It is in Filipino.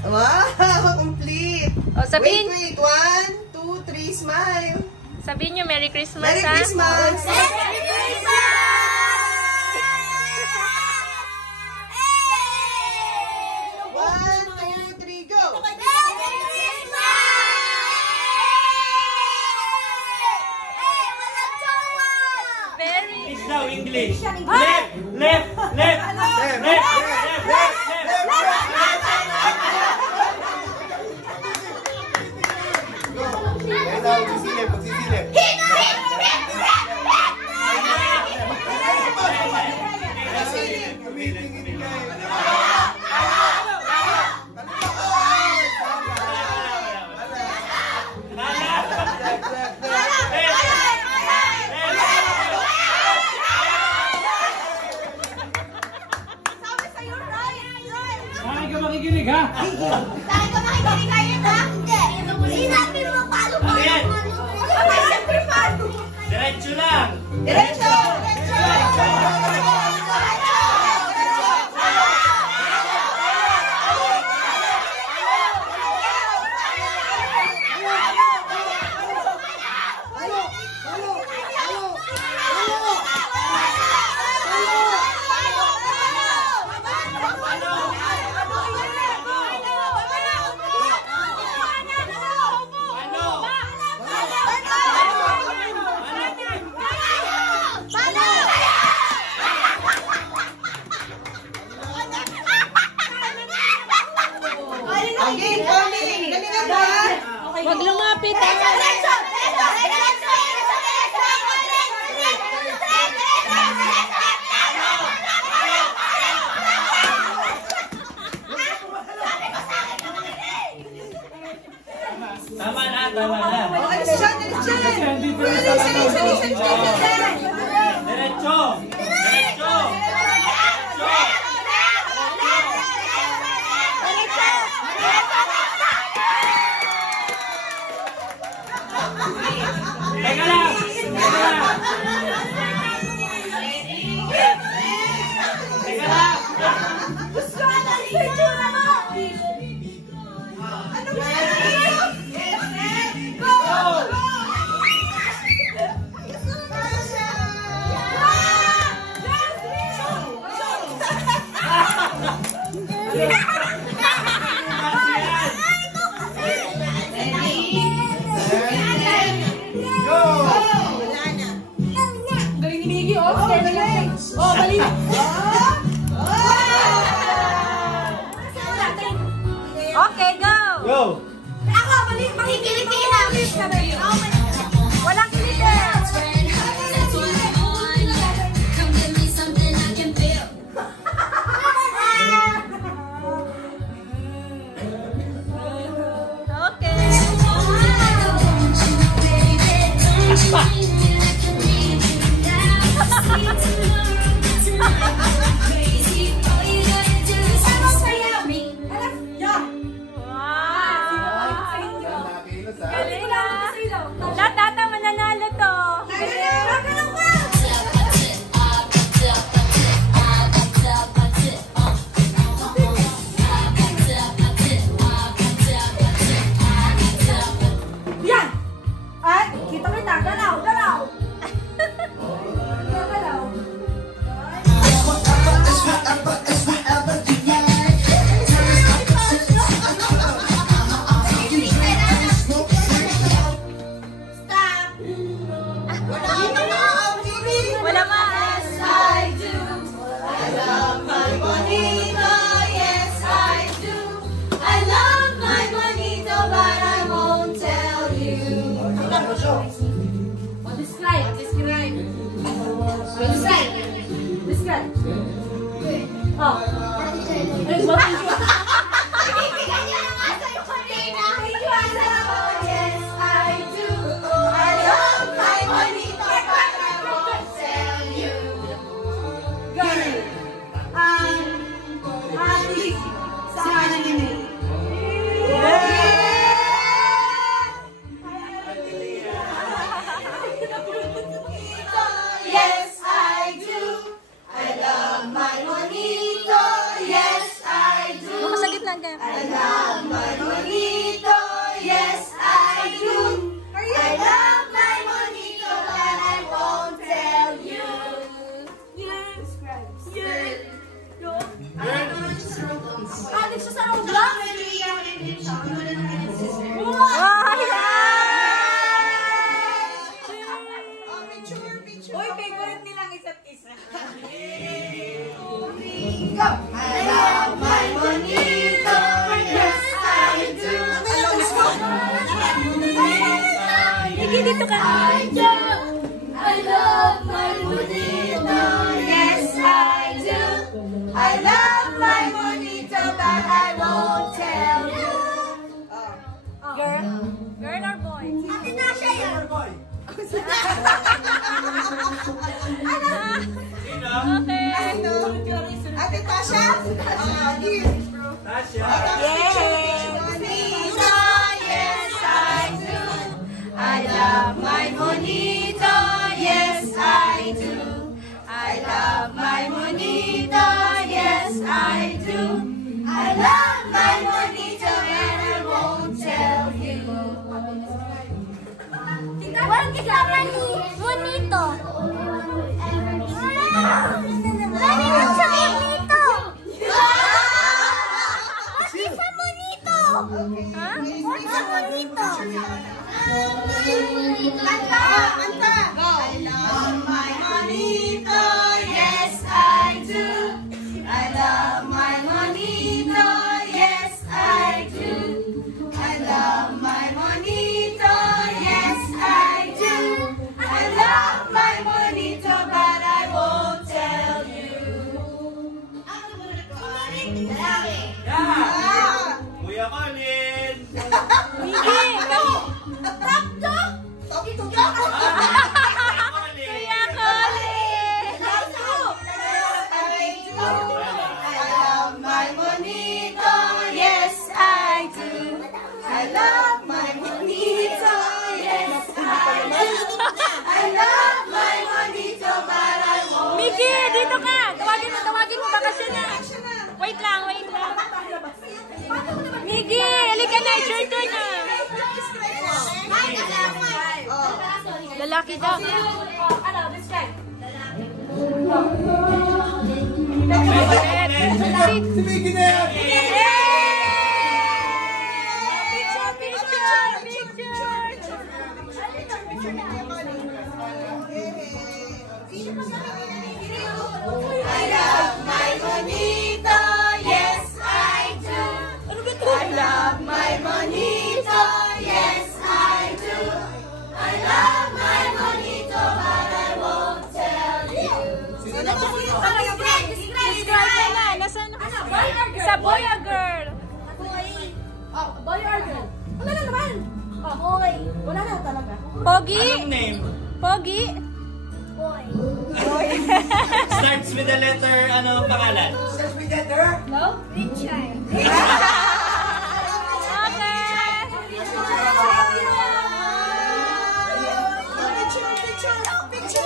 Wow! Complete! O, sabihin... Wait. 1, 2, 3, smile! Sabihin nyo, Merry Christmas, Merry Christmas! Merry Christmas! Now English. Left, left, left, left, left, left, left. Makikinig ha? Tayo ka makikinig kayo ha? Hindi. Sinabi mo palo. Siyempre palo. Diretso lang. Diretso! Huwag lumapit ha. Tama na, tama na. Diretso. Diretso. Teka lang! Teka lang! Gusto ka na sa itsura mo! Ano ba? Go! Galing ni Miggy, oh. Oh, mali. Okay, go. Go! Ako, makikilig kayo namin. Walang kilig eh. Galing ah. love my monito, yes I do. I love my monito, but I won't tell you. Adik siya sa Roblox. Uy, favorite nilang isa't isa. I love my monito, yes I do. Sige, dito ka. I love my monito, yes I do. I love my monito, but I won't tell you. Girl? Girl or boy? Ate Tasha yan. Sino? Okay. Ate Tasha? Give. Tasha. Monito, yes I do. I love my monito, yes I do. I love my monito, yes I do. I love my monito, and I won't tell you. Walang kasama ni monito. Monito sa monito. What is a monito? Huh? What's a monito? Kanta! Kanta! I love my monito, yes I do. I love my monito, yes I do. I love my monito, yes I do. I love my monito, but I won't tell you. Yeah. Kuya Colin. Migi! Takto! Kuya Colin. Kuya Colin! I love my monito, yes I do. I love my monito, yes I do. I love my monito, but I won't. Migi, dito ka! Tawagin mo baka siya na. Wait lang, wait lang. Migi, halika na, it's your turn na. Lalaki daw. Ano, describe. Si Mickey na yan. Picture, picture, picture. I love my monito, yes I do. I love my monito, yes I do. I love my monito, but I won't tell you. Describe ka na. Nasaan? Sa boy or girl? Oh, boy or girl? Wala na naman. Oh, boy. Wala na talaga. Pogi? Anong name? Pogi? Boy. Starts with the letter, ano pangalan? No? Richard. Okay. Picture!